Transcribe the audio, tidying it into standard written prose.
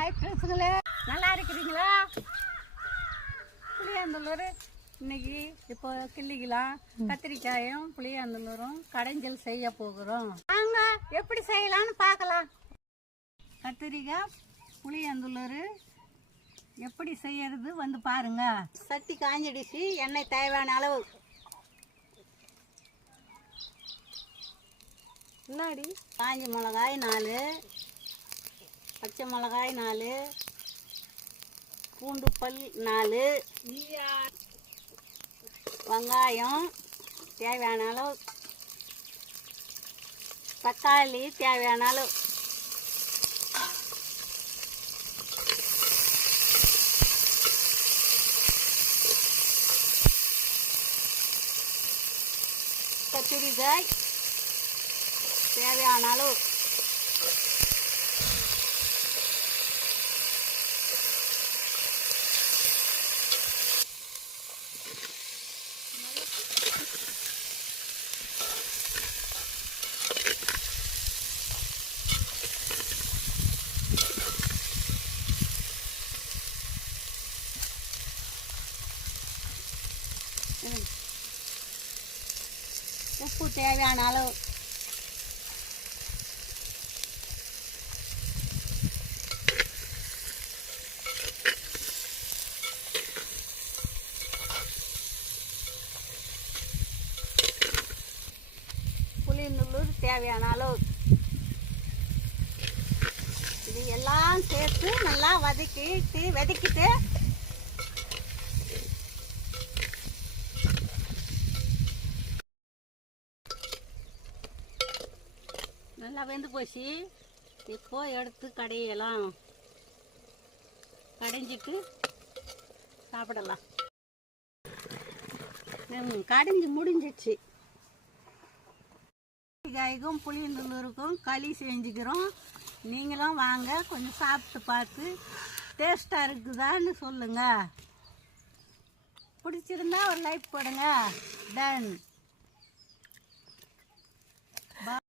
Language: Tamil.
ஹாய் ஃப்ரெண்ட்ஸுங்களே, நல்லா இருக்கிறீங்களா? புளியாந்தலூர் இன்னைக்கு இப்போ கிள்ளிக்கலாம். கத்திரிக்காயும் புளியாந்தலூரும் கடைஞ்சல் செய்ய போகிறோம். நாங்க எப்படி செய்யலாம்னு பார்க்கலாம். கத்திரிக்காய் புளியாந்தலூர் எப்படி செய்யறது வந்து பாருங்க. சட்டி காஞ்சிடுச்சு, எண்ணெய் தேவையான அளவு. முன்னாடி காஞ்சி மிளகாய் 4, பச்சை மிளகாய் 4, பூண்டு பல் 4, வெங்காயம் தேவையான அளவு, தக்காளி தேவையான அளவு, கத்திரிக்காய் தேவையான அளவு, உப்பு தேவையான அளவு, புளியந்தூள் தேவையான அளவு. இது எல்லாம் சேர்த்து நல்லா வதக்கிட்டு நல்லா வெந்து போச்சு. இப்போ எடுத்து கடையலாம். கடைஞ்சிட்டு சாப்பிடலாம். கடைஞ்சி முடிஞ்சிச்சு. காய்க்கும் புளியந்தூருக்கும் களி செஞ்சுக்கிறோம். நீங்களும் வாங்க, கொஞ்சம் சாப்பிட்டு பார்த்து டேஸ்ட்டாக இருக்குதான்னு சொல்லுங்கள். பிடிச்சிருந்தா ஒரு லைக் போடுங்க. டன்.